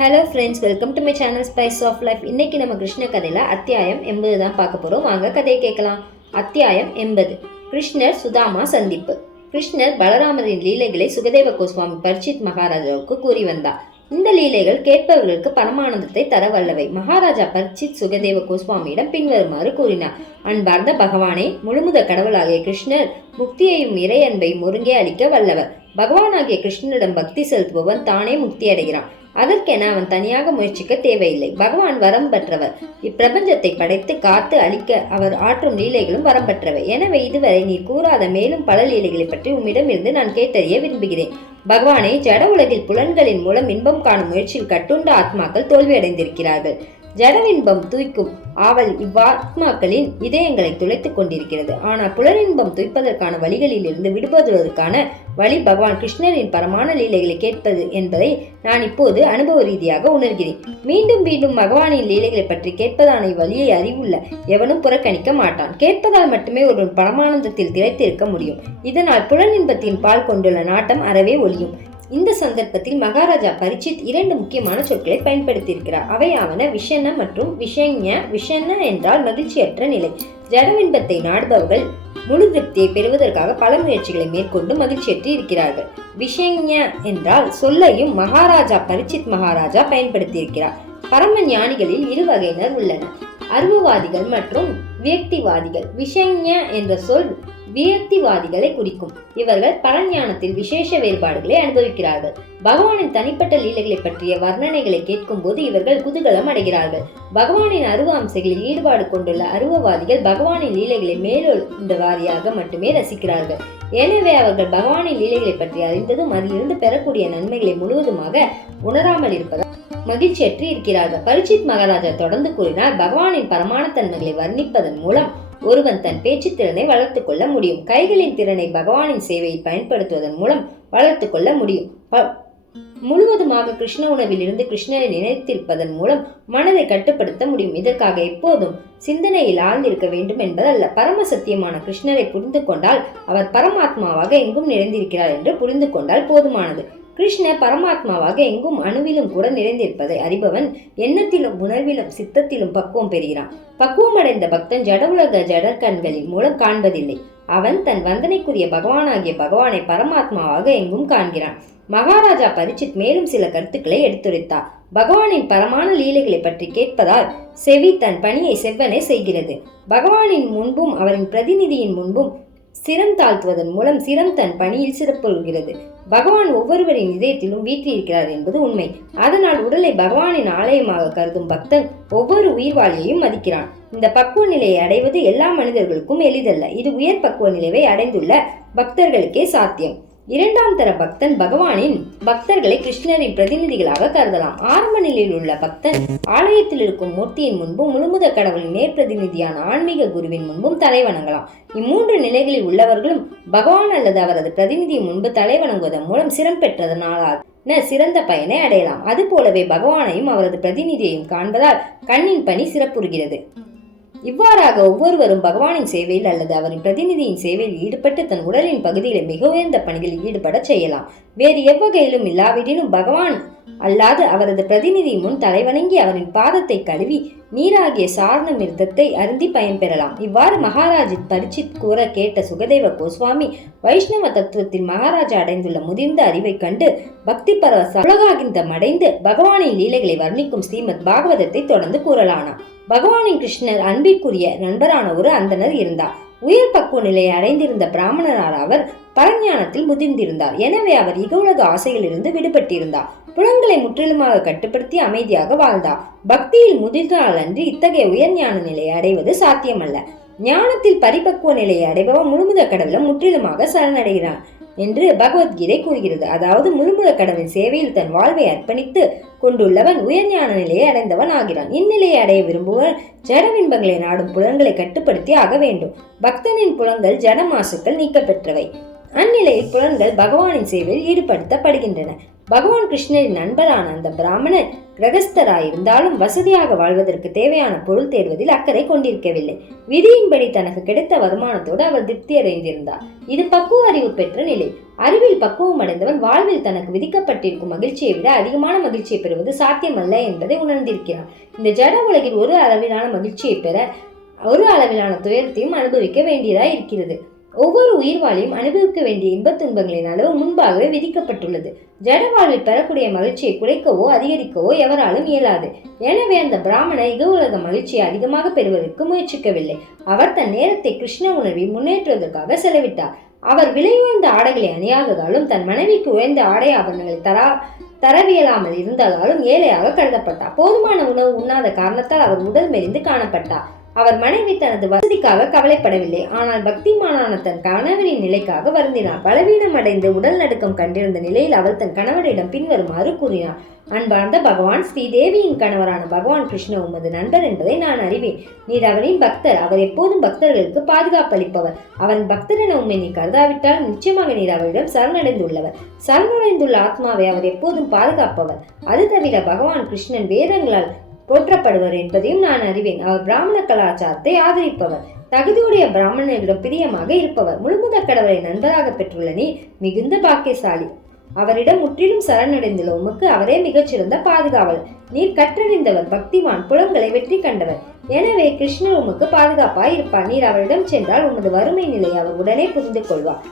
Hello friends welcome to my channel spice of life இன்னைக்கு நம்ம கிருஷ்ண கதையில் அத்தியாயம் எண்பது தான் பார்க்க போகிறோம் வாங்க கதையை கேட்கலாம். அத்தியாயம் எண்பது. கிருஷ்ணர் சுதாமா சந்திப்பு. கிருஷ்ணர் பலராமரின் லீலைகளை சுகதேவ கோஸ்வாமி பரிச்சித் மகாராஜாவுக்கு கூறி வந்தார். இந்த லீலைகள் கேட்பவர்களுக்கு பரமானந்தத்தை தர வல்லவை. மகாராஜா பரிச்சித் சுகதேவ கோஸ்வாமியிடம் பின்வருமாறு கூறினார். அன்பார்ந்த பகவானே முழுமுத கடவுளாகிய கிருஷ்ணர் முக்தியையும் இறை அன்பையும் ஒருங்கே அளிக்க வல்லவர். பகவானாகிய கிருஷ்ணனிடம் பக்தி செலுத்துபவன் தானே முக்தி அடைகிறான் அதற்கென அவன் தனியாக முயற்சிக்க தேவையில்லை. பகவான் வரம் பெற்றவர். இப்பிரபஞ்சத்தை படைத்து காத்து அழிக்க அவர் ஆற்றும் லீலைகளும் வரம் பெற்றவை. எனவே இதுவரை நீ கூறாத மேலும் பல லீலைகளை பற்றி உம்மிடம் இருந்து நான் கேட்டறிய விரும்புகிறேன். பகவானே ஜட உலகில் புலன்களின் மூலம் இன்பம் காணும் முயற்சியில் கட்டுண்ட ஆத்மாக்கள் தோல்வியடைந்திருக்கிறார்கள். ஜடவின்பம் தூய்க்கும் ஆவல் இவ்வாத்மாக்களின் இதயங்களை துளைத்துக் கொண்டிருக்கிறது. ஆனால் புலரின்பம் துய்ப்பதற்கான வழிகளில் இருந்து விடுபடுவதற்கான வழி பகவான் கிருஷ்ணரின் பரமான லீலைகளை கேட்பது என்பதை நான் இப்போது அனுபவ ரீதியாக உணர்கிறேன். மீண்டும் மீண்டும் பகவானின் லீலைகளை பற்றி கேட்பதான வழியை அறிவுள்ள எவனும் புறக்கணிக்க மாட்டான். கேட்பதால் மட்டுமே ஒரு பரமானந்தத்தில் திளைத்திருக்க முடியும். இதனால் புலனின்பத்தின் பால் கொண்டுள்ள நாட்டம் அறவே ஒழியும். இந்த சந்தர்ப்பத்தில் மகாராஜா பரிச்சித் இரண்டு முக்கியமான சொற்களை பயன்படுத்தியிருக்கிறார். அவையாவன விஷன மற்றும் விஷஞ விஷன என்றால் மகிழ்ச்சியற்ற நிலை. ஜடவின்பத்தை நாடுபவர்கள் முழு திருப்தியை பெறுவதற்காக பல முயற்சிகளை மேற்கொண்டு மகிழ்ச்சியற்றி இருக்கிறார்கள். விஷஞ என்றால் சொல்லையும் மகாராஜா பரிச்சித் மகாராஜா பயன்படுத்தியிருக்கிறார். பரம ஞானிகளில் இரு வகையினர் உள்ளனர். அருவவாதிகள் மற்றும் வியக்திவாதிகள். விஷஞ என்ற சொல் வியக்திவாதிகளை குறிக்கும். இவர்கள் பரஞானத்தில் விசேஷ வேறுபாடுகளை அனுபவிக்கிறார்கள். பகவானின் தனிப்பட்ட லீலைகளை பற்றிய வர்ணனைகளை கேட்கும் போது இவர்கள் குதூகலம் அடைகிறார்கள். பகவானின் அருவ அம்சைகளில் ஈடுபாடு கொண்டுள்ள அருவவாதிகள் பகவானின் லீலைகளை மேலோந்த வாரியாக மட்டுமே ரசிக்கிறார்கள். எனவே அவர்கள் பகவானின் லீலைகளை பற்றி அறிந்ததும் அதிலிருந்து பெறக்கூடிய நன்மைகளை முழுவதுமாக உணராமல் இருப்பதால் மகிழ்ச்சியற்று இருக்கிறார்கள். பரிச்சித் மகாராஜா தொடர்ந்து கூறினார் பகவானின் பரமான தன்மைகளை வர்ணிப்பதன் மூலம் ஒருவன் தன் பேச்சு திறனை வளர்த்து கொள்ள முடியும். கைகளின் திறனை பகவானின் சேவையை பயன்படுத்துவதன் மூலம் வளர்த்து கொள்ள முடியும். ப- முழுவதுமாக கிருஷ்ண உணவில் இருந்து கிருஷ்ணனை நினைத்திருப்பதன் மூலம் மனதை கட்டுப்படுத்த முடியும். இதற்காக எப்போதும் சிந்தனையில் ஆழ்ந்திருக்க வேண்டும் என்பதல்ல. பரம சத்தியமான கிருஷ்ணரை புரிந்து கொண்டால் அவர் பரமாத்மாவாக எங்கும் நிறைந்திருக்கிறார் என்று புரிந்து கொண்டால் போதுமானது. கிருஷ்ண பரமாத்மாவாக எங்கும் அணுவிலும் கூட நிறைந்திருப்பதை அறிபவன் எண்ணத்திலும் உணர்விலும் சித்தத்திலும் பக்குவம் பெறுகிறான். பக்குவமடைந்த பக்தன் ஜடவுலக ஜடற்கண்களின் மூலம் காண்பதில்லை. அவன் தன் வந்தனைக்குரிய பகவானாகிய பகவானை பரமாத்மாவாக எங்கும் காண்கிறான். மகாராஜா பரிச்சித் மேலும் சில கருத்துக்களை எடுத்துரைத்தார். பகவானின் பரமான லீலைகளை பற்றி கேட்பதால் செவி தன் பணியை செவ்வனே செய்கிறது. பகவானின் முன்பும் அவரின் பிரதிநிதியின் முன்பும் சிரம் தாழ்த்துவதன் மூலம் சிரம் தன் பணியில் சிறப்புறுகிறது பகவான் ஒவ்வொருவரின் இதயத்திலும் வீற்றிருக்கிறார் என்பது உண்மை. அதனால் உடலை பகவானின் ஆலயமாக கருதும் பக்தன் ஒவ்வொரு உயிர்வாளியையும் மதிக்கிறான். இந்த பக்குவ நிலையை அடைவது எல்லா மனிதர்களுக்கும் எளிதல்ல. இது உயர் பக்குவ நிலையை அடைந்துள்ள பக்தர்களுக்கே சாத்தியம். இரண்டாம் தர பக்தன் பகவானின் பக்தர்களை கிருஷ்ணரின் பிரதிநிதிகளாக கருதலாம். ஆரம்ப நிலையில் உள்ள பக்தன் ஆலயத்தில் இருக்கும் மூர்த்தியின் முன்பும் முழுமுத கடவுளின் நேர்பிரதிநிதியான ஆன்மீக குருவின் முன்பும் தலை வணங்கலாம் இம்மூன்று நிலைகளில் உள்ளவர்களும் பகவான் அல்லது அவரது பிரதிநிதியின் முன்பு தலை வணங்குவதன் மூலம் சிரம் பெற்றதனால் சிறந்த பயனை அடையலாம். அதுபோலவே பகவானையும் அவரது பிரதிநிதியையும் காண்பதால் கண்ணின் பணி சிறப்புறுகிறது. இவ்வாறாக ஒவ்வொருவரும் பகவானின் சேவையில் அல்லது அவரின் பிரதிநிதியின் சேவையில் ஈடுபட்டு தன் உடலின் பகுதிகளை மிக உயர்ந்த பணிகளில் ஈடுபடச் செய்யலாம். வேறு எவ்வகையிலும் இல்லாவிடினும் பகவான் அல்லாது அவரது பிரதிநிதி முன் தலைவணங்கி அவரின் பாதத்தை கழுவி நீராகிய சாரண மிருதத்தை அருந்தி பயன்பெறலாம் இவ்வாறு மகாராஜித் பரிச்சித் கூற கேட்ட சுகதேவ கோஸ்வாமி வைஷ்ணவ தத்துவத்தில் மகாராஜா அடைந்துள்ள முதிர்ந்த அறிவைக் கண்டு பக்தி பரவச உலகாகிந்தம் அடைந்து பகவானின் லீலைகளை வர்ணிக்கும் ஸ்ரீமத் பாகவதத்தை தொடர்ந்து கூறலானார் பகவானின் கிருஷ்ணர் அன்பிற்குரிய நண்பரான ஒரு அந்தனர் இருந்தார். உயர் பக்குவ நிலையை அடைந்திருந்த பிராமணரார் அவர் பரஞானத்தில் முதிர்ந்திருந்தார். எனவே அவர் இகவுலக ஆசையிலிருந்து விடுபட்டிருந்தார். புலன்களை முற்றிலுமாக கட்டுப்படுத்தி அமைதியாக வாழ்ந்தார். பக்தியில் முதிர்ந்தால் அன்றி இத்தகைய உயர்ஞான நிலையை அடைவது சாத்தியமல்ல. ஞானத்தில் பரிபக்குவ நிலையை அடைபவன் முழுமுத கடவுளும் முற்றிலுமாக சரணடைகிறான். என்று பகவத்கீதை கூறுகிறது. அதாவது முழுமுழ கடவுள் சேவையில் தன் வாழ்வை அர்ப்பணித்து கொண்டுள்ளவன் உயர்ஞான நிலையை அடைந்தவன் ஆகிறான். இந்நிலையை அடைய விரும்புவன் ஜடவின்பங்களை நாடும் புலன்களை கட்டுப்படுத்தி ஆக வேண்டும். பக்தனின் புலன்கள் ஜட மாசுக்கள் நீக்கப்பெற்றவை. அந்நிலையில் புலன்கள் பகவானின் சேவையில் ஈடுபடுத்தப்படுகின்றன. பகவான் கிருஷ்ணரின் நண்பரான அந்த பிராமணர் கிரகஸ்தராயிருந்தாலும் வசதியாக வாழ்வதற்கு தேவையான பொருள் தேடுவதில் அக்கறை கொண்டிருக்கவில்லை. விதியின்படி தனக்கு கிடைத்த வருமானத்தோடு அவர் திருப்தி அடைந்திருந்தார். இது பக்குவ அறிவு பெற்ற நிலை. அறிவில் பக்குவம் அடைந்தவன் வாழ்வில் தனக்கு விதிக்கப்பட்டிருக்கும் மகிழ்ச்சியை விட அதிகமான மகிழ்ச்சியை பெறுவது சாத்தியமல்ல என்பதை உணர்ந்திருக்கிறார். இந்த ஜட உலகில் ஒரு அளவிலான மகிழ்ச்சியை பெற ஒரு அளவிலான துயரத்தையும் அனுபவிக்க வேண்டியதாய் இருக்கிறது ஒவ்வொரு உயிர்வாளியும் அனுபவிக்க வேண்டிய இன்பத் துன்பங்களின் அளவு முன்பாகவே விதிக்கப்பட்டுள்ளது. ஜட வாழ்வில் பெறக்கூடிய மகிழ்ச்சியை குறைக்கவோ அதிகரிக்கவோ எவராலும் இயலாது. எனவே அந்த பிராமணர் இக உலக மகிழ்ச்சியை அதிகமாக பெறுவதற்கு முயற்சிக்கவில்லை. அவர் தன் நேரத்தை கிருஷ்ண உணர்வை முன்னேற்றுவதற்காக செலவிட்டார். அவர் விலை உயர்ந்த ஆடைகளை அணியாததாலும் தன் மனைவிக்கு உயர்ந்த ஆடை ஆபரணங்களை தரா தரவியலாமல் இருந்ததாலும் ஏழையாக கருதப்பட்டார். போதுமான உணவு உண்ணாத காரணத்தால் அவர் உடல் மெலிந்து காணப்பட்டார். அவர் மனைவி தனது வசதிக்காக கவலைப்படவில்லை. ஆனால் பக்திமானான தன் கணவரின் நிலைக்காக வருந்தினார். பலவீனம் அடைந்து உடல் நடுக்கம் கண்டிருந்த நிலையில் அவள் தன் கணவரிடம் பின்வருமாறு கூறினார். அன்பார்ந்த பகவான் ஸ்ரீதேவியின் கணவரான பகவான் கிருஷ்ண உமது நண்பர் என்பதை நான் அறிவேன். நீர் அவரின் பக்தர். அவர் எப்போதும் பக்தர்களுக்கு பாதுகாப்பளிப்பவர் அவன் பக்தர் என உண்மை நீ கருதாவிட்டால் நிச்சயமாக நீர் அவரிடம் சரணடைந்துள்ளவர். சரணடைந்துள்ள ஆத்மாவை அவர் எப்போதும் பாதுகாப்பவர். அது தவிர பகவான் கிருஷ்ணன் வேதங்களால் போற்றப்படுவர் என்பதையும் நான் அறிவேன். அவர் பிராமண கலாச்சாரத்தை ஆதரிப்பவர். தகுதியுடைய பிராமணர்களிடம் பிரியமாக இருப்பவர். முழுமுத கடவுளை நண்பராக பெற்றுள்ள நீ மிகுந்த பாக்கியசாலி. அவரிடம் முற்றிலும் சரணடைந்துள்ள உமக்கு அவரே மிகச்சிறந்த பாதுகாவல் நீர் கற்றறிந்தவர் பக்திமான் புலங்களை வெற்றி கண்டவர். எனவே கிருஷ்ணர் உமக்கு பாதுகாப்பாய் இருப்பார் நீர் அவரிடம் சென்றால் உமது வறுமை நிலை அவர் உடனே புரிந்து கொள்வார்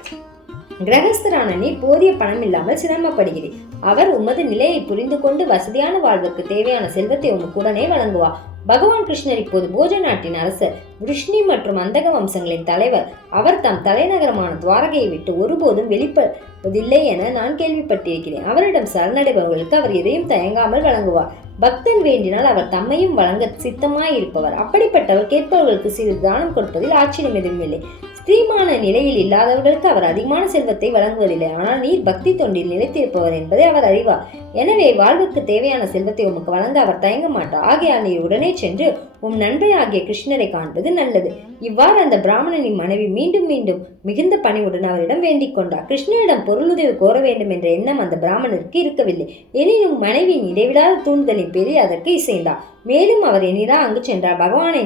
கிரகஸ்தரான போதிய பணம் இல்லாமல் சிரமப்படுகிறேன் அவர் உமது நிலையை புரிந்து கொண்டு வசதியான வாழ்வுக்கு தேவையான செல்வத்தை உமக்கு உடனே வழங்குவார். பகவான் கிருஷ்ணர் இப்போது போஜ நாட்டின் அரசர். விஷ்ணி மற்றும் அந்தக வம்சங்களின் தலைவர். அவர் தம் தலைநகரமான துவாரகையை விட்டு ஒருபோதும் வெளிப்படுவதில்லை என நான் கேள்விப்பட்டிருக்கிறேன். அவரிடம் சரணடைபவர்களுக்கு அவர் எதையும் தயங்காமல் வழங்குவார். பக்தன் வேண்டினால் அவர் தம்மையும் வழங்க சித்தமாய் இருப்பவர் அப்படிப்பட்டவர் கேட்பவர்களுக்கு சிறு தானம் கொடுப்பதில் ஆச்சரியம் எதுவும் இல்லை. ஸ்திரீமான நிலையில் இல்லாதவர்களுக்கு அவர் அதிகமான செல்வத்தை வழங்குவதில்லை. ஆனால் நீர் பக்தி தொண்டில் நிலைத்திருப்பவர் என்பதை அவர் அறிவார். எனவே வாழ்வுக்கு தேவையான செல்வத்தை உமக்கு வழங்க அவர் தயங்க மாட்டார். ஆகையால் நீர் உடனே சென்று உம் நண்பராகிய கிருஷ்ணரை காண்பது நல்லது. இவ்வாறு அந்த பிராமணனின் மனைவி மீண்டும் மீண்டும் மிகுந்த பணிவுடன் அவரிடம் வேண்டிக் கொண்டார் கிருஷ்ணரிடம் பொருளுதவி கோர வேண்டும் என்ற எண்ணம் அந்த பிராமணருக்கு இருக்கவில்லை. எனினும் மனைவியின் இடைவிடாத தூண்டுதலின் பேரில் அதற்கு இசைந்தார் மேலும் அவர் எண்ணிரா அங்கு சென்றார். பகவானை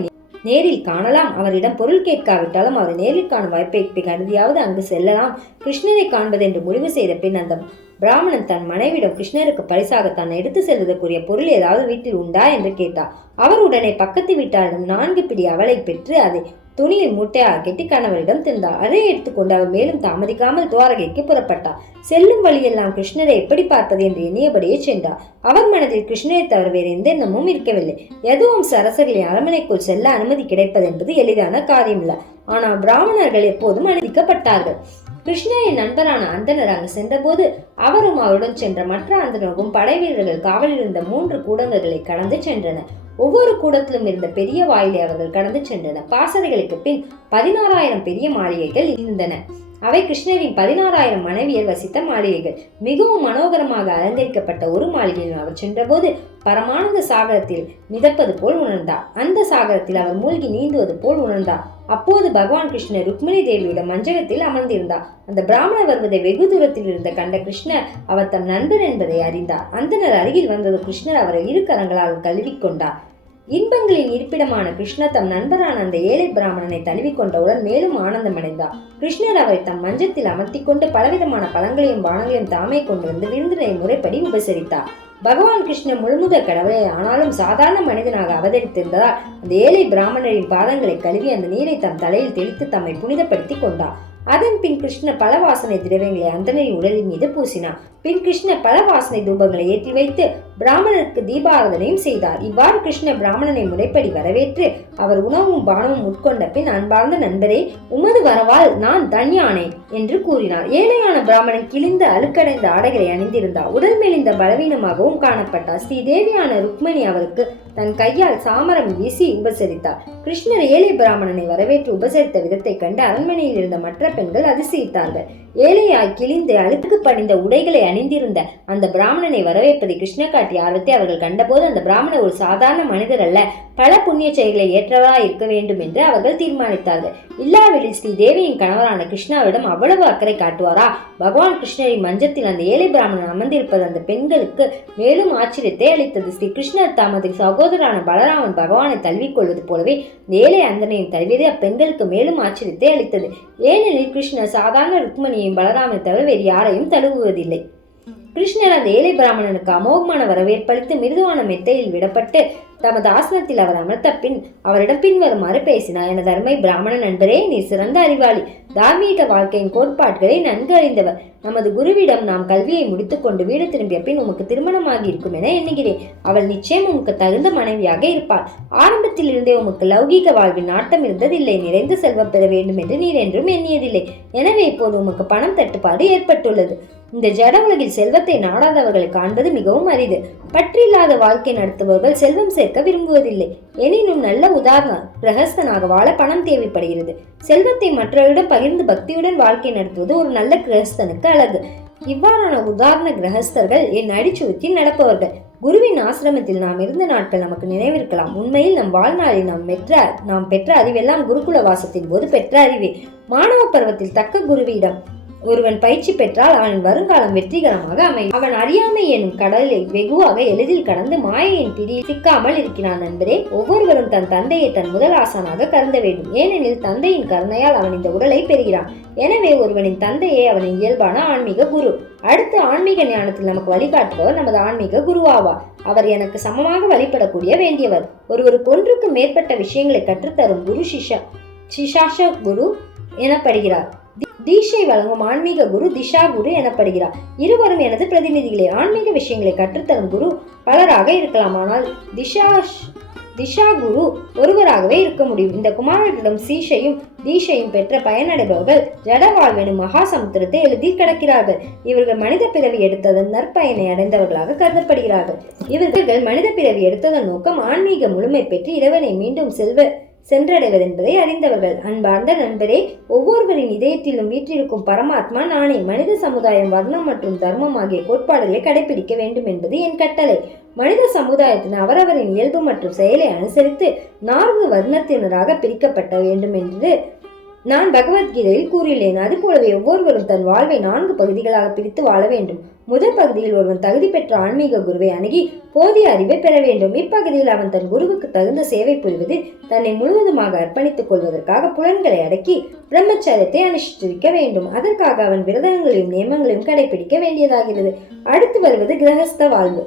நேரில் காணலாம். அவரிடம் பொருள் கேட்காவிட்டாலும் அவர் நேரில் காணும் வாய்ப்பை கருதியாவது அங்கு செல்லலாம். கிருஷ்ணரை காண்பது என்று முடிவு செய்த பின் அந்த பிராமணன் தன் மனைவிடம் கிருஷ்ணருக்கு பரிசாக தான் எடுத்து செல்வதற்குரிய பொருள் ஏதாவது வீட்டில் உண்டா என்று கேட்டார். அவர் உடனே பக்கத்து வீட்டாரிடம் நான்கு பிடி அவளை பெற்று அதை துணியில் மூட்டையாக கெட்டி கணவரிடம் தின்றார் அதை எடுத்துக்கொண்டு அவர் மேலும் தாமதிக்காமல் துவாரகைக்கு புறப்பட்டார். செல்லும் வழியெல்லாம் கிருஷ்ணரை எப்படி பார்ப்பது என்று எண்ணியபடியே சென்றார். அவர் மனதில் கிருஷ்ணரை தவிர வேறு எந்த எண்ணமும் இருக்கவில்லை. எதுவும் சரசர்களின் அரண்மனைக்குள் செல்ல அனுமதி கிடைப்பது என்பது எளிதான காரியமில்லை. ஆனால் பிராமணர்கள் எப்போதும் அனுமதிக்கப்பட்டார்கள். கிருஷ்ணரின் நண்பரான அந்தனர் அங்கு சென்றபோது அவரும் அவருடன் சென்ற மற்ற அந்தனரும் படை வீரர்கள் காவலில் இருந்த மூன்று கூடங்களை கடந்து சென்றனர். ஒவ்வொரு கூடத்திலும் இருந்த பெரிய வாயிலை அவர்கள் கடந்து சென்றனர். பாசறைகளுக்கு பின் பதினாறாயிரம் பெரிய மாளிகைகள் இருந்தன. அவை கிருஷ்ணரின் பதினாறாயிரம் மனைவியர் வசித்த மாளிகைகள். மிகவும் மனோகரமாக அலங்கரிக்கப்பட்ட ஒரு மாளிகையில் அவர் சென்றபோது பரமானந்த சாகரத்தில் மிதப்பது போல் உணர்ந்தார். அந்த சாகரத்தில் அவர் மூழ்கி நீந்துவது போல் உணர்ந்தார். அப்போது பகவான் கிருஷ்ணர் ருக்மிணி தேவியோட மஞ்சகத்தில் அமர்ந்திருந்தார். அந்த பிராமணர் வருவதை வெகு தூரத்தில் இருந்த கண்ட கிருஷ்ணர் அவர் தம் நண்பர் என்பதை அறிந்தார். அந்தனர் அருகில் வந்தது கிருஷ்ணர் அவரை இரு கரங்களால் கழுவிக்கொண்டார் இன்பங்களின் இருப்பிடமான கிருஷ்ணர் தம் நண்பரான அந்த ஏழை பிராமணனை தழுவிக்கொண்டவுடன் மேலும் ஆனந்தமடைந்தார். கிருஷ்ணர் அவரை தம் மஞ்சத்தில் அமர்த்தி கொண்டு பலவிதமான பழங்களையும் பானங்களையும் தாமே கொண்டு வந்து விருந்தினை முறைப்படி உபசரித்தார். பகவான் கிருஷ்ணன் முழுமுத கடவுளை ஆனாலும் சாதாரண மனிதனாக அவதரித்திருந்ததால் அந்த ஏழை பிராமணரின் பாதங்களை கழுவி அந்த நீரை தம் தலையில் தெளித்து தம்மை புனிதப்படுத்தி கொண்டார். அதன் பின் கிருஷ்ண பல வாசனை திரவியங்களை அந்தனரின் உடலின் மீது பூசினார். பின் கிருஷ்ண பல வாசனை தூபங்களை ஏற்றி வைத்து பிராமணருக்கு தீபாராதனையும் செய்தார். இவ்வாறு கிருஷ்ண பிராமணனை முறைப்படி வரவேற்று அவர் உணவும் பானமும் உட்கொண்ட பின் அன்பார்ந்த நண்பரே உமது வரவால் நான் தன்யானேன் என்று கூறினார். ஏழையான பிராமணன் கிழிந்த அழுக்கடைந்த ஆடைகளை அணிந்திருந்தார் உடல் மெலிந்த பலவீனமாகவும் காணப்பட்டார். ஸ்ரீதேவியான ருக்மணி அவருக்கு தன் கையால் சாமரம் வீசி உபசரித்தார். கிருஷ்ணர் ஏழை பிராமணனை வரவேற்று உபசரித்த விதத்தை கண்டு அரண்மனையில் இருந்த மற்ற பெண்கள் அதிசயித்தார்கள். ஏழையாய் கிழிந்து அழுக்கு படிந்த உடைகளை அணிந்திருந்த அந்த பிராமணனை வரவேற்பதை கிருஷ்ண காட்டிய ஆர்வத்தை அவர்கள் கண்டபோது அந்த பிராமணர் ஒரு சாதாரண மனிதர் அல்ல. பல புண்ணிய செயல்களை ஏற்றவராய் இருக்க வேண்டும் என்று அவர்கள் தீர்மானித்தார்கள். இல்லாவிடில் ஸ்ரீ தேவியின் கணவரான கிருஷ்ணாவிடம் அவ்வளவு அக்கறை காட்டுவாரா? பகவான் கிருஷ்ணரின் மஞ்சத்தில் அந்த ஏழை பிராமணன் அமர்ந்திருப்பது அந்த பெண்களுக்கு மேலும் ஆச்சரியத்தை அளித்தது. ஸ்ரீ கிருஷ்ணர் தமது சகோதரரான பலராமன் பகவானை தழுவிக்கொள்வது போலவே இந்த ஏழை அந்தனையும் தழுவியது அப்பெண்களுக்கு மேலும் ஆச்சரியத்தை அளித்தது. ஏனெனில் கிருஷ்ணர் சாதாரண ருக்மணியையும் பலராமனை தவிர வேறு யாரையும் தழுவுவதில்லை. கிருஷ்ணர் அந்த ஏழை பிராமணனுக்கு அமோகமான வரவேற்பளித்து மிருதுவான மெத்தையில் விடப்பட்டு தமது ஆசனத்தில் அவர் அமர்த்த பின் அவரிடம் பின்வருமாறு பேசினார். என தர்மை பிராமண நண்பரே நீ சிறந்த அறிவாளி. தார்மீக வாழ்க்கையின் கோட்பாடுகளை நன்கு அறிந்தவர். நமது குருவிடம் நாம் கல்வியை முடித்துக்கொண்டு வீடு திரும்பிய பின் உமக்கு திருமணமாகி இருக்கும் என எண்ணுகிறேன். அவள் நிச்சயம் உமக்கு தகுந்த மனைவியாக இருப்பாள். ஆரம்பத்தில் இருந்தே உமக்கு லௌகீக வாழ்வில் நாட்டம் இருந்ததில்லை. நிறைந்து செல்வம் பெற வேண்டும் என்று நீர் என்றும் எண்ணியதில்லை. எனவே இப்போது உமக்கு பணம் தட்டுப்பாடு ஏற்பட்டுள்ளது. இந்த ஜட உலகில் செல்வத்தை நாடாதவர்களை காண்பது மிகவும் அரிது. பற்றில்லாத வாழ்க்கை நடத்துபவர்கள் செல்வம் சேர்க்க விரும்புவதில்லை. எனினும் நல்ல உதாரணம் கிரகஸ்தனாக வாழ பணம் தேவைப்படுகிறது. செல்வத்தை மற்றவரிடம் பகிர்ந்து பக்தியுடன் வாழ்க்கை நடத்துவது ஒரு நல்ல கிரகஸ்தனுக்கு அழகு. இவ்வாறான உதாரண கிரகஸ்தர்கள் என் அடிச்சுவத்தில் நடப்பவர்கள். குருவின் ஆசிரமத்தில் நாம் இருந்த நாட்கள் நமக்கு நினைவிருக்கலாம். உண்மையில் நம் வாழ்நாளில் நாம் பெற்ற நாம் பெற்ற அறிவெல்லாம் குருகுல வாசத்தின் போது பெற்ற அறிவே. மாணவ பருவத்தில் தக்க குருவியிடம் ஒருவன் பயிற்சி பெற்றால் அவன் வருங்காலம் வெற்றிகரமாக அமையும். அவன் அறியாமை எனும் கடலை வெகுவாக எளிதில் கடந்து மாயையின் பிடி சிக்காமல் இருக்கிறான் நண்பரே. ஒவ்வொருவரும் தன் தந்தையை தன் முதல் ஆசானாக கருத வேண்டும். ஏனெனில் தந்தையின் கருணையால் அவன் இந்த உடலை பெறுகிறான். எனவே ஒருவனின் தந்தையே அவனின் இயல்பான ஆன்மீக குரு. அடுத்து ஆன்மீக ஞானத்தில் நமக்கு வழிகாட்டுபவர் நமது ஆன்மீக குருவாவார் அவர் எனக்கு சமமாக வழிபடக்கூடிய வேண்டியவர். ஒருவருக்கு ஒன்றுக்கு மேற்பட்ட விஷயங்களை கற்றுத்தரும் குரு சிஷா சிஷாஷ குரு எனப்படுகிறார். தீட்சை வழங்கும் ஆன்மீக குரு திஷா குரு எனப்படுகிறார். இருவரும் எனது பிரதிநிதிகளே ஆன்மீக விஷயங்களை கற்றுத்தரும் குரு பலராக இருக்கலாம். ஆனால் திஷா திஷா குரு ஒருவராகவே இருக்க முடியும். இந்த குமாரரிடம் சீஷையும் தீஷையும் பெற்ற பயனடைபவர்கள் ஜடவாழ்வெனும் மகா சமுத்திரத்தை எழுதி கடக்கிறார்கள். இவர்கள் மனித பிறவி எடுத்ததன் நற்பயனை அடைந்தவர்களாக கருதப்படுகிறார்கள். இவர்கள் மனித பிறவி எடுத்ததன் நோக்கம் ஆன்மீக முழுமை பெற்று இறைவனை மீண்டும் செல்வ சென்றடைவதென்பதை அறிந்தவர்கள். அன்பார்ந்த நண்பரே ஒவ்வொருவரின் இதயத்திலும் வீற்றிருக்கும் பரமாத்மா நானே மனித சமுதாயம் வர்ணம் மற்றும் தர்மம் ஆகிய கோட்பாடுகளை கடைபிடிக்க வேண்டும் என்பது என் கட்டளை. மனித சமுதாயத்தின் அவரவரின் இயல்பு மற்றும் செயலை அனுசரித்து நான்கு வர்ணத்தினராக பிரிக்கப்பட்ட வேண்டும் என்று நான் பகவத்கீதையில் கூறியுள்ளேன் அதுபோலவே ஒவ்வொருவரும் தன் வாழ்வை நான்கு பகுதிகளாக பிரித்து வாழ வேண்டும். முதல் பகுதியில் ஒருவன் தகுதி பெற்ற ஆன்மீக குருவை அணுகி போதிய அறிவை பெற வேண்டும். இப்பகுதியில் அவன் தன் குருவுக்கு தகுந்த சேவை புரிவது தன்னை முழுவதுமாக அர்ப்பணித்துக் கொள்வதற்காக புலன்களை அடக்கி பிரம்மச்சாரியத்தை அனுஷ்டிக்க வேண்டும். அதற்காக அவன் விரதங்களையும் நியமங்களையும் கடைபிடிக்க வேண்டியதாகிறது. அடுத்து வருவது கிரகஸ்த வாழ்வு.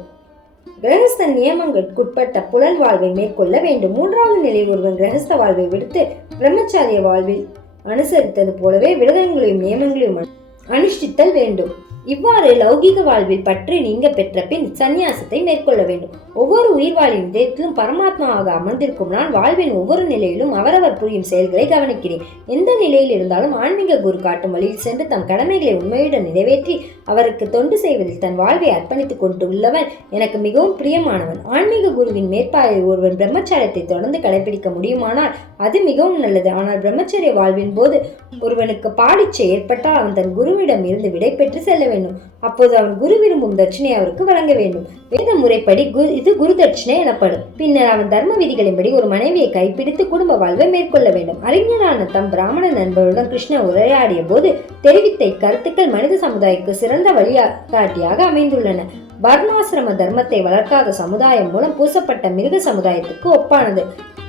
கிரகஸ்த நியமங்களுக்குட்பட்ட புலன் வாழ்வை மேற்கொள்ள வேண்டும். மூன்றாவது நிலையில் ஒருவன் கிரகஸ்த வாழ்வை விடுத்து பிரம்மச்சாரிய வாழ்வில் அனுசரித்தது போலவே விரதங்களையும் நியமங்களையும் அனுஷ்டித்தல் வேண்டும். இவ்வாறு லௌகீக வாழ்வில் பற்றி நீங்க பெற்ற பின் சந்நியாசத்தை மேற்கொள்ள வேண்டும். ஒவ்வொரு உயிர்வாழின் இதயத்திலும் பரமாத்மாவாக அமர்ந்திருக்கும் நான் வாழ்வின் ஒவ்வொரு நிலையிலும் அவரவர் புரியும் செயல்களை கவனிக்கிறேன். எந்த நிலையில் இருந்தாலும் ஆன்மீக குரு காட்டும் வழியில் சென்று தம் கடமைகளை உண்மையுடன் நிறைவேற்றி அவருக்கு தொண்டு செய்வதில் தன் வாழ்வை அர்ப்பணித்துக் கொண்டுள்ளவன் எனக்கு மிகவும் பிரியமானவன். ஆன்மீக குருவின் மேற்பார்வையில் ஒருவன் பிரம்மச்சாரத்தை தொடர்ந்து கடைபிடிக்க முடியுமானால் அது மிகவும் நல்லது. ஆனால் பிரம்மச்சரிய வாழ்வின் போது ஒருவனுக்கு பாடிச்சை ஏற்பட்டால் அவன் தன் குருவிடம் இருந்து விடை பெற்று செல்ல வேண்டும். அப்போது அவன் குரு விரும்பும் தட்சிணை அவருக்கு வழங்க வேண்டும். வேத முறைப்படி குரு இது குரு தட்சிணை எனப்படும். பின்னர் அவன் தர்ம விதிகளின்படி ஒரு மனைவியை கைப்பிடித்து குடும்ப வாழ்வை மேற்கொள்ள வேண்டும். அறிஞரான தம் பிராமண நண்பருடன் கிருஷ்ண உரையாடிய போது தெரிவித்த இக்கருத்துக்கள் மனித சமுதாயக்கு சிறந்த வழிகாட்டியாக அமைந்துள்ளன. வர்ணாசிரம தர்மத்தை வளர்க்காத சமுதாயம் மூலம் பூசப்பட்ட மிருக சமுதாயத்துக்கு ஒப்பானது.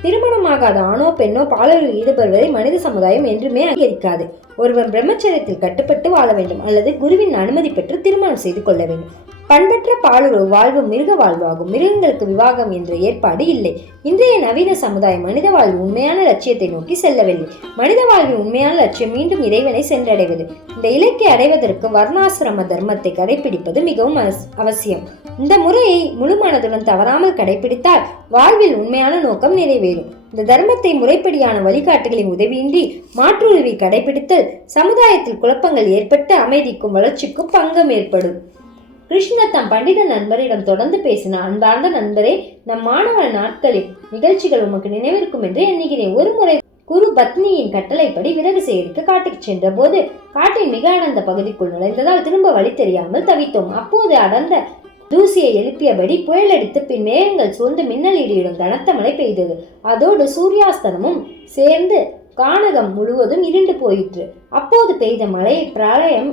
திருமணமாகாத ஆணோ பெண்ணோ பாலியலில் ஈடுபடுவதை மனித சமுதாயம் என்றுமே அங்கீகரிக்காது. ஒருவன் பிரம்மச்சரியத்தில் கட்டுப்பட்டு வாழ வேண்டும் அல்லது குருவின் அனுமதி பெற்று திருமணம் செய்து கொள்ள வேண்டும். பண்பற்ற பாலுறவு வாழ்வு மிருக வாழ்வாகும். மிருகங்களுக்கு விவாகம் என்ற ஏற்பாடு இல்லை. இன்றைய நவீன சமுதாயம் மனித வாழ்வு உண்மையான லட்சியத்தை நோக்கி செல்லவில்லை. மனித வாழ்வின் உண்மையான லட்சியம் மீண்டும் இறைவனை சென்றடைவது. இந்த இலக்கை அடைவதற்கு வர்ணாசிரம தர்மத்தை கடைபிடிப்பது மிகவும் அவஸ்- அவசியம். இந்த முறையை முழு மனதுடன் தவறாமல் கடைபிடித்தால் வாழ்வில் உண்மையான நோக்கம் நிறைவேறும். இந்த தர்மத்தை முறைப்படியான வழிகாட்டுகளின் உதவியின்றி மாற்றுருவி கடைபிடித்தல் சமுதாயத்தில் குழப்பங்கள் ஏற்பட்டு அமைதிக்கும் வளர்ச்சிக்கும் பங்கம் ஏற்படும். கிருஷ்ணர் தம் பண்டித நண்பரிடம் தொடர்ந்து பேசினார். அன்பார்ந்த நண்பரே நம் மாணவ நாட்களில் நிகழ்ச்சிகள் உமக்கு நினைவிருக்கும் என்று எண்ணுகிறேன். ஒரு முறை குரு பத்னியின் கட்டளைப்படி விறகு சேகரிக்க காட்டுக்கு சென்ற போது காட்டின் மிக அடர்ந்த பகுதிக்குள் நுழைந்ததால் திரும்ப வழி தெரியாமல் தவித்தோம். அப்போது அடர்ந்த தூசியை எழுப்பியபடி புயலடித்து பின் மேகங்கள் சூழ்ந்து மின்னல் கனத்த மழை பெய்தது. அதோடு சூரியாஸ்தனமும் சேர்ந்து கானகம் முழுவதும் இருண்டு போயிற்று. அப்போது பெய்த மழை பிரளயம்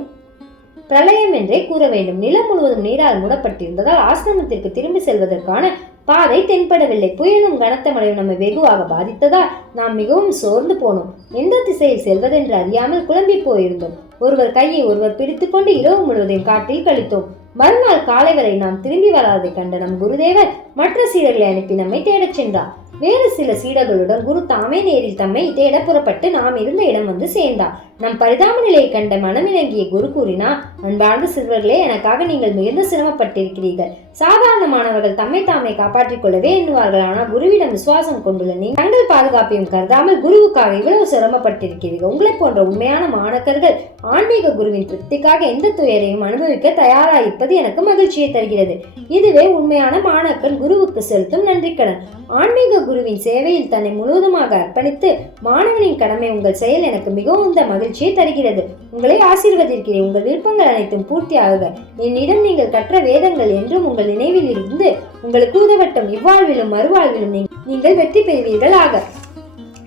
பிரளயம் என்றே கூற வேண்டும். நிலம் முழுவதும் நீரால் மூடப்பட்டிருந்ததால் ஆசிரமத்திற்கு திரும்பி செல்வதற்கான பாதை தென்படவில்லை. புயலும் கனத்த மழையும் நம்மை வெகுவாக பாதித்ததால் நாம் மிகவும் சோர்ந்து போனோம். எந்த திசையில் செல்வதென்று அறியாமல் குழம்பி போயிருந்தோம். ஒருவர் கையை ஒருவர் பிடித்துக்கொண்டு இரவு முழுவதையும் காட்டில் கழித்தோம். மறுநாள் காலை வரை நாம் திரும்பி வராதை கண்ட நம் குருதேவர் மற்ற சீடர்களை அனுப்பி நம்மை தேடச் சென்றார். வேறு சில சீடர்களுடன் குரு தாமே நேரில் தம்மை தேட புறப்பட்டு நாம் இருந்த இடம் வந்து சேர்ந்தார் நம் பரிதாப நிலையை கண்ட மனமிறங்கிய குரு கூறினார் அன்பார்ந்த சிறுவர்களே எனக்காக நீங்கள் மிகுந்த சிரமப்பட்டிருக்கிறீர்கள். சாதாரணமானவர்கள் தம்மை தாமே காப்பாற்றிக் கொள்ளவே எண்ணுவார்கள். ஆனால் குருவிடம் விசுவாசம் கொண்டுள்ள நீங்கள் தங்கள் பாதுகாப்பையும் கருதாமல் குருவுக்காக இவ்வளவு சிரமப்பட்டிருக்கிறீர்கள். உங்களைப் போன்ற உண்மையான மாணக்கர்கள் ஆன்மீக குருவின் திருப்திக்காக எந்த துயரையும் அனுபவிக்க தயாராயிருப்பது எனக்கு மகிழ்ச்சியை தருகிறது. இதுவே உண்மையான மாணக்கன் குருவுக்கு செலுத்தும் நன்றிக்கடன். ஆன்மீக குருவின் சேவையில் தன்னை முழுவதுமாக அர்ப்பணித்து மாணவனின் கடமை உங்கள் செயல் எனக்கு மிகவும் மகிழ்ச்சியை தருகிறது. உங்களை ஆசீர்வதிக்கிறேன். உங்கள் விருப்பங்கள் அனைத்தும் பூர்த்தியாகுக என்னிடம் நீங்கள் கற்ற வேதங்கள் என்றும் உங்கள் நினைவில் இருந்து உங்களுக்கு உதவட்டும். இவ்வாழ்விலும் மறுவாழ்விலும் நீங்கள் வெற்றி பெறுவீர்கள் ஆக.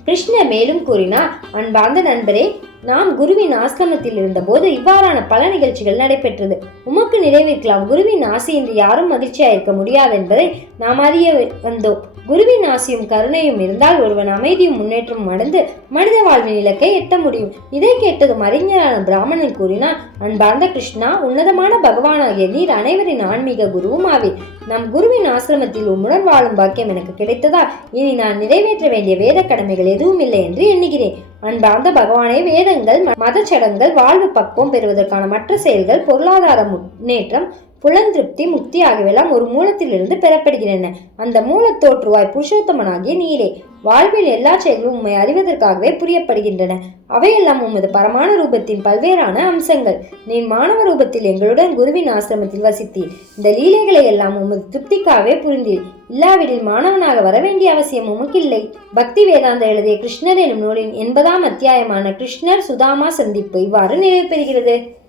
கிருஷ்ணர் மேலும் கூறினார் அன்பார்ந்த நண்பரே நாம் குருவின் ஆசிரமத்தில் இருந்தபோது இவ்வாறான பல நிகழ்ச்சிகள் நடைபெற்றது. உமக்கு நிறைவேற்கலாம் குருவின் ஆசை இன்று யாரும் மகிழ்ச்சியாக இருக்க முடியாது என்பதை நாம் அறிய வந்தோம். குருவின் ஆசையும் கருணையும் இருந்தால் ஒருவன் அமைதியும் முன்னேற்றமும் அடைந்து மனித வாழ்வின் இலக்கை எட்ட முடியும். இதை கேட்டதும் அறிஞரான பிராமணன் கூறினார் அன்பார்ந்த கிருஷ்ணா உன்னதமான பகவானாகிய நீர் அனைவரின் ஆன்மீக குருவும் ஆவீர். நம் குருவின் ஆசிரமத்தில் உம்முடன் வாழும் பாக்கியம் எனக்கு கிடைத்ததால் இனி நான் நிறைவேற்ற வேண்டிய வேத கடமைகள் எதுவும் இல்லை என்று எண்ணுகிறேன். அன்பார்ந்த பகவானே வேதங்கள் ம- மத சடங்குகள் வாழ்வு பக்குவம் பெறுவதற்கான மற்ற செயல்கள் பொருளாதார முன்னேற்றம் புலந்திருப்தி முக்தி ஆகியவெல்லாம் ஒரு மூலத்திலிருந்து பெறப்படுகின்றன. அந்த மூலத் தோற்றுவாய் புருஷோத்தமனாகிய நீரே வாழ்வில் எல்லா செயல்களும் உம்மை அறிவதற்காகவே புரியப்படுகின்றன. அவையெல்லாம் உமது பரமான ரூபத்தின் பல்வேறான அம்சங்கள். நீ மாணவ ரூபத்தில் எங்களுடன் குருவின் ஆசிரமத்தில் வசித்தீர். இந்த லீலைகளை எல்லாம் உமது திருப்திக்காகவே புரிந்தீர். இல்லாவிடில் மாணவனாக வர வேண்டிய அவசியம் உமக்கில்லை. பக்தி வேதாந்த எழுதிய கிருஷ்ணர் எனும் நூலின் எண்பதாம் அத்தியாயமான கிருஷ்ணர் சுதாமா சந்திப்பு இவ்வாறு நிறைவு பெறுகிறது.